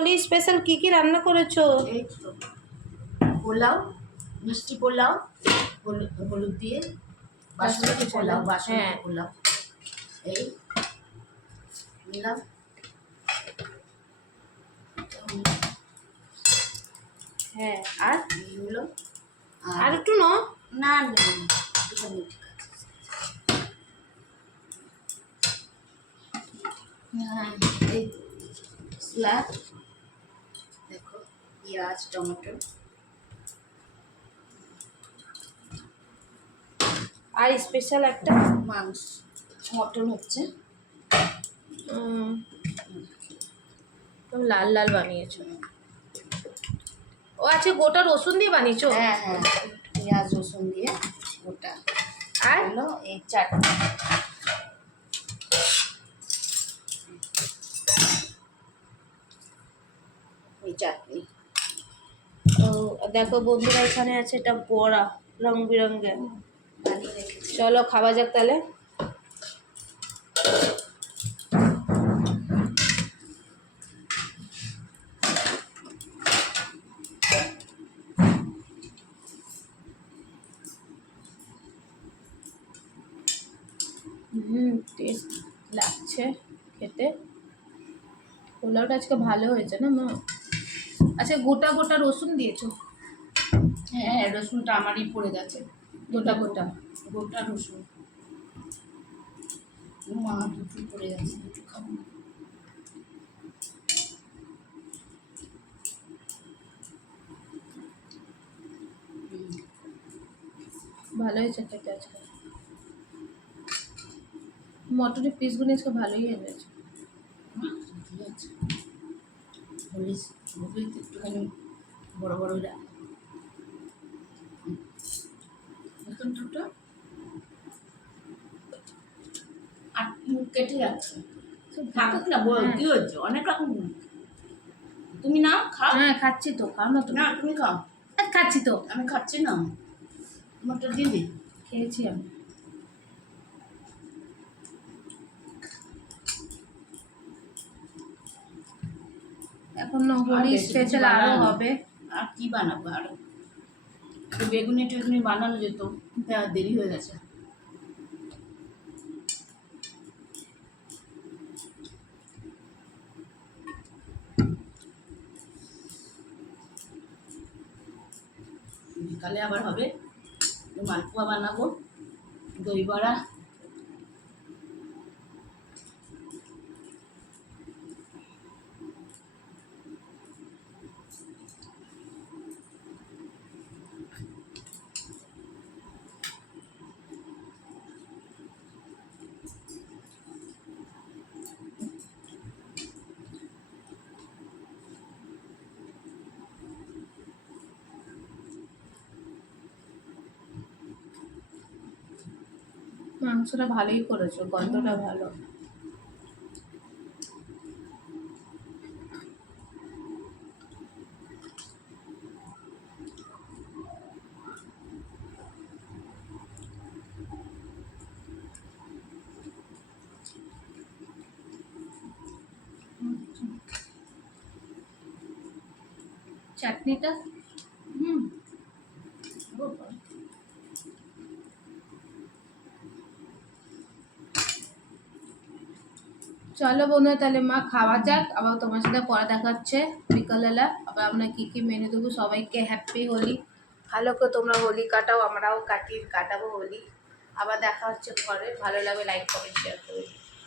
Holi special কি কি রান্না করেছো? এই তো পোলাও, মিষ্টি পোলাও, হলুদ দিয়ে বাসমতি পোলাও, বাসমতি পোলাও এই নিলাম। হ্যাঁ, আর এইগুলো আর একটু ন না এই স্যালাড, দেখো পেঁয়াজ টমেটো আর স্পেশাল একটা মাংস মটন হচ্ছে। লাল লাল বানিয়েছো। ও আচ্ছা, গোটা রসুন দিয়ে বানিয়েছো? হ্যাঁ হ্যাঁ, পেঁয়াজ রসুন দিয়ে গোটা। আর হলো এই চাটনি, এই চাটনি। ও দেখো বন্ধুরা, এখানে আছে এটা বড়া রং বেরঙের। বানিয়ে রেখেছি। চলো খাওয়া যাক তাহলে। টেস্ট লাগছে খেতে। পোলাওটা আজকে ভালো হয়েছে না মা? আচ্ছা, গোটা গোটা রসুন দিয়েছো? হ্যাঁ, রসুনটা আমারই পড়ে গেছে। গোটা গোটা গোটা রসুন মা দুটো পড়ে গেছে, দুটো খাবো না। ভালো হয়েছে খেতে আজকে। মটরের পিসগুলো আজকে ভালোই এনেছে। ঠিক আছে, হলিস হলুদ একটুখানি বড় বড় নতুনটা আর মুখ কেটে যাচ্ছে। থাকুক না, বল কি হচ্ছে, অনেক রকম। তুমি না খাও? হ্যাঁ খাচ্ছি তো, খাও না তুমি? না তুমি খাও। খাচ্ছি তো। আমি খাচ্ছি না, তোমারটা দিবি। খেয়েছি আমি। এখন হোলি স্পেশাল আরও হবে। আর কি বানাবো আরো? বেগুনি টেগুনি বানানো যেত, দেরি হয়ে গেছে। বিকালে আবার হবে মালপোয়া বানাবো, দই বড়া। মাংসটা ভালোই করেছো, গন্ধটা ভালো। চাটনিটা চলো বন্ধুরা, তাহলে মা খাওয়া যাক। আবার তোমার সাথে পরে দেখা হচ্ছে বিকালবেলা। আবার আমরা কী কী মেনু দেবো। সবাইকে হ্যাপি হোলি। ভালো করে তোমরা হোলি কাটাও, আমরাও কাটাবো হোলি। আবার দেখা হচ্ছে পরে। ভালো লাগবে লাইক কমেন্ট শেয়ার করবে।